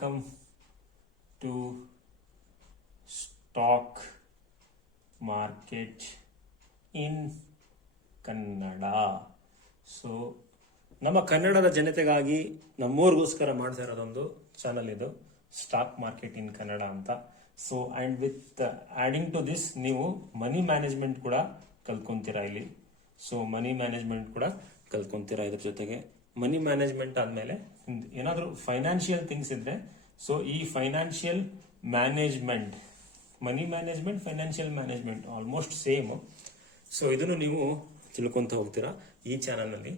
Welcome to stock market in Kannada. So ನಮ್ಮ ಕನ್ನಡದ ಜನತೆಗಾಗಿ ನಮ್ಮೂರಿಗೋಸ್ಕರ ಮಾಡ್ತಾ ಇರೋದೊಂದು ಚಾನಲ್ ಇದು, ಸ್ಟಾಕ್ ಮಾರ್ಕೆಟ್ ಇನ್ ಕನ್ನಡ ಅಂತ. So and with adding to this ನೀವು ಮನಿ ಮ್ಯಾನೇಜ್ಮೆಂಟ್ ಕೂಡ ಕಲ್ತ್ಕೊಂತೀರಾ ಇಲ್ಲಿ. ಸೊ ಮನಿ ಮ್ಯಾನೇಜ್ಮೆಂಟ್ ಕೂಡ ಕಲ್ತ್ಕೊಂತೀರಾ. ಇದ್ರ ಜೊತೆಗೆ ಮನಿ ಮ್ಯಾನೇಜ್ಮೆಂಟ್ ಆದ್ಮೇಲೆ ಏನಾದರೂ ಫೈನಾನ್ಷಿಯಲ್ ಥಿಂಗ್ಸ್ ಇದ್ರೆ, ಸೊ ಈ financial management, money management, financial management almost same. So ಇದನ್ನು ನೀವು ತಿಳ್ಕೊಂತ ಹೋಗ್ತೀರಾ ಈ ಚಾನಲ್ನಲ್ಲಿ.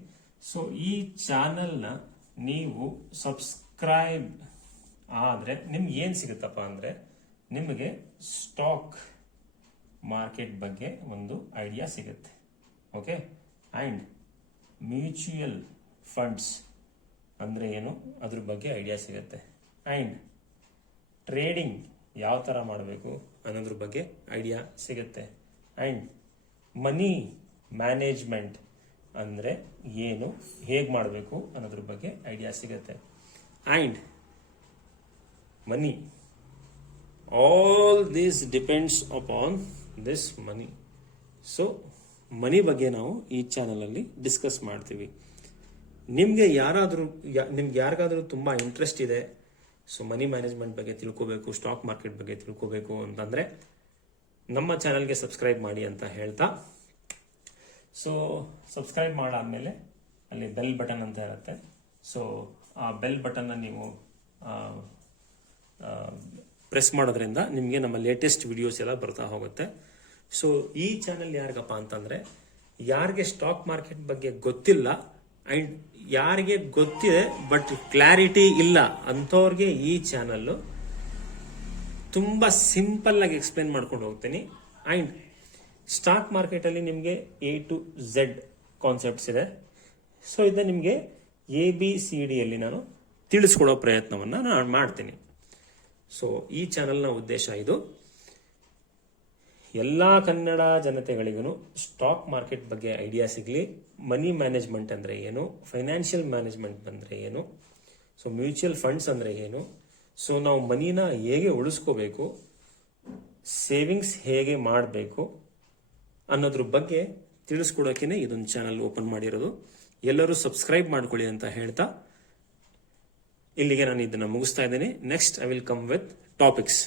ಸೊ ಈ ಚಾನಲ್ನ ನೀವು ಸಬ್ಸ್ಕ್ರೈಬ್ ಆದರೆ ನಿಮ್ಗೆ ಏನು ಸಿಗುತ್ತಪ್ಪ ಅಂದರೆ, ನಿಮಗೆ ಸ್ಟಾಕ್ ಮಾರ್ಕೆಟ್ ಬಗ್ಗೆ ಒಂದು ಐಡಿಯಾ ಸಿಗುತ್ತೆ. ಓಕೆ, ಆ್ಯಂಡ್ ಮ್ಯೂಚುವಲ್ ಫಂಡ್ಸ್ ಅಂದರೆ ಏನು ಅದ್ರ ಬಗ್ಗೆ ಐಡಿಯಾ ಸಿಗುತ್ತೆ. ಆ್ಯಂಡ್ ಟ್ರೇಡಿಂಗ್ ಯಾವ ಥರ ಮಾಡಬೇಕು ಅನ್ನೋದ್ರ ಬಗ್ಗೆ ಐಡಿಯಾ ಸಿಗುತ್ತೆ. ಆ್ಯಂಡ್ ಮನಿ ಮ್ಯಾನೇಜ್ಮೆಂಟ್ ಅಂದರೆ ಏನು, ಹೇಗೆ ಮಾಡಬೇಕು ಅನ್ನೋದ್ರ ಬಗ್ಗೆ ಐಡಿಯಾ ಸಿಗುತ್ತೆ. And money, all this depends upon this money. So money ಬಗ್ಗೆ ನಾವು ಈ ಚಾನಲಲ್ಲಿ ಡಿಸ್ಕಸ್ ಮಾಡ್ತೀವಿ. ನಿಮಗೆ ಯಾರಿಗಾದರೂ ತುಂಬ ಇಂಟ್ರೆಸ್ಟ್ ಇದೆ, ಸೊ ಮನಿ ಮ್ಯಾನೇಜ್ಮೆಂಟ್ ಬಗ್ಗೆ ತಿಳ್ಕೋಬೇಕು, ಸ್ಟಾಕ್ ಮಾರ್ಕೆಟ್ ಬಗ್ಗೆ ತಿಳ್ಕೋಬೇಕು ಅಂತಂದರೆ ನಮ್ಮ ಚಾನಲ್ಗೆ ಸಬ್ಸ್ಕ್ರೈಬ್ ಮಾಡಿ ಅಂತ ಹೇಳ್ತಾ, ಸೊ ಸಬ್ಸ್ಕ್ರೈಬ್ ಮಾಡಾದ್ಮೇಲೆ ಅಲ್ಲಿ ಬೆಲ್ ಬಟನ್ ಅಂತ ಇರುತ್ತೆ. ಸೊ ಆ ಬೆಲ್ ಬಟನ್ನ ನೀವು ಪ್ರೆಸ್ ಮಾಡೋದ್ರಿಂದ ನಿಮಗೆ ನಮ್ಮ ಲೇಟೆಸ್ಟ್ ವಿಡಿಯೋಸ್ ಎಲ್ಲ ಬರ್ತಾ ಹೋಗುತ್ತೆ. ಸೊ ಈ ಚಾನಲ್ ಯಾರಿಗಪ್ಪ ಅಂತಂದರೆ, ಯಾರಿಗೆ ಸ್ಟಾಕ್ ಮಾರ್ಕೆಟ್ ಬಗ್ಗೆ ಗೊತ್ತಿಲ್ಲ ಆ್ಯಂಡ್ ಯಾರಿಗೆ ಗೊತ್ತಿದೆ ಬಟ್ ಕ್ಲಾರಿಟಿ ಇಲ್ಲ ಅಂಥವ್ರಿಗೆ ಈ ಚಾನಲ್ಲು ತುಂಬ ಸಿಂಪಲ್ ಆಗಿ ಎಕ್ಸ್ಪ್ಲೇನ್ ಮಾಡ್ಕೊಂಡು ಹೋಗ್ತೀನಿ. ಆ್ಯಂಡ್ ಸ್ಟಾಕ್ ಮಾರ್ಕೆಟಲ್ಲಿ ನಿಮಗೆ A to Z ಕಾನ್ಸೆಪ್ಟ್ಸ್ ಇದೆ. ಸೊ ಇದನ್ನ ನಿಮಗೆ ABCD ಯಲ್ಲಿ ನಾನು ತಿಳಿಸ್ಕೊಡೋ ಪ್ರಯತ್ನವನ್ನು ನಾನು ಮಾಡ್ತೀನಿ. ಸೊ ಈ ಚಾನಲ್ನ ಉದ್ದೇಶ ಇದು, ಎಲ್ಲ ಕನ್ನಡ ಜನತೆಗಳಿಗೂ ಸ್ಟಾಕ್ ಮಾರ್ಕೆಟ್ ಬಗ್ಗೆ ಐಡಿಯಾ ಸಿಗಲಿ, ಮನಿ ಮ್ಯಾನೇಜ್ಮೆಂಟ್ ಅಂದರೆ ಏನು, ಫೈನಾನ್ಷಿಯಲ್ ಮ್ಯಾನೇಜ್ಮೆಂಟ್ ಅಂದರೆ ಏನು, ಸೊ ಮ್ಯೂಚುವಲ್ ಫಂಡ್ಸ್ ಅಂದರೆ ಏನು, ಸೊ ನಾವು ಮನಿನ ಹೇಗೆ ಉಳಿಸ್ಕೋಬೇಕು, ಸೇವಿಂಗ್ಸ್ ಹೇಗೆ ಮಾಡಬೇಕು ಅನ್ನೋದ್ರ ಬಗ್ಗೆ ತಿಳಿಸ್ಕೊಡೋಕೆ ಇದೊಂದು ಚಾನಲ್ ಓಪನ್ ಮಾಡಿರೋದು. ಎಲ್ಲರೂ ಸಬ್ಸ್ಕ್ರೈಬ್ ಮಾಡ್ಕೊಳ್ಳಿ ಅಂತ ಹೇಳ್ತಾ ಇಲ್ಲಿಗೆ ನಾನು ಇದನ್ನು ಮುಗಿಸ್ತಾ ಇದ್ದೀನಿ. Next I will come with topics.